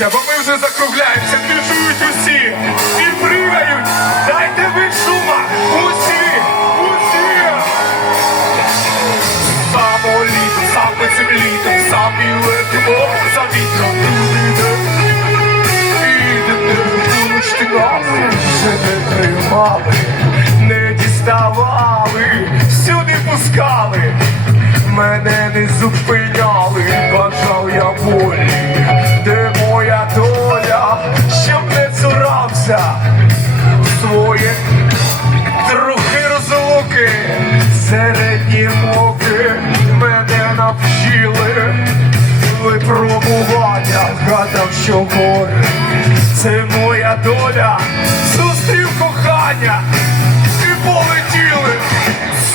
Бо ми вже закругляємося, біжують усі і пригають. Дайте ви шума! Усі! Усі! Само літо, саме цим літом, самі летимо за вітром. Нас вже не тримали, не діставали, всюди пускали, мене не зупиняли, бажав я волі, середні муки мене навчили. Випробування, гадав, що горе, це моя доля, зустрів кохання. І полетіли.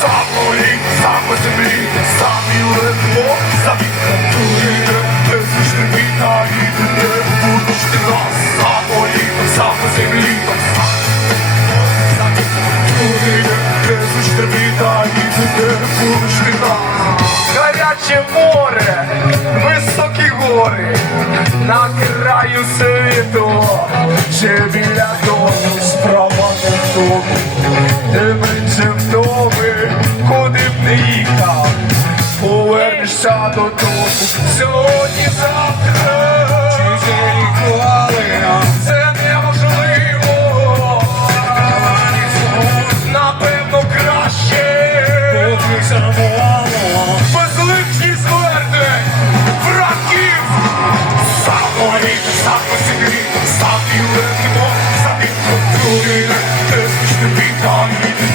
Самоліт, саме землі, гори, на краю світу, ще біля дому, справа не тому, не менше вдоми, куди б не їхав, повернешся додому, сьогодні завтра, летимо, самі культури,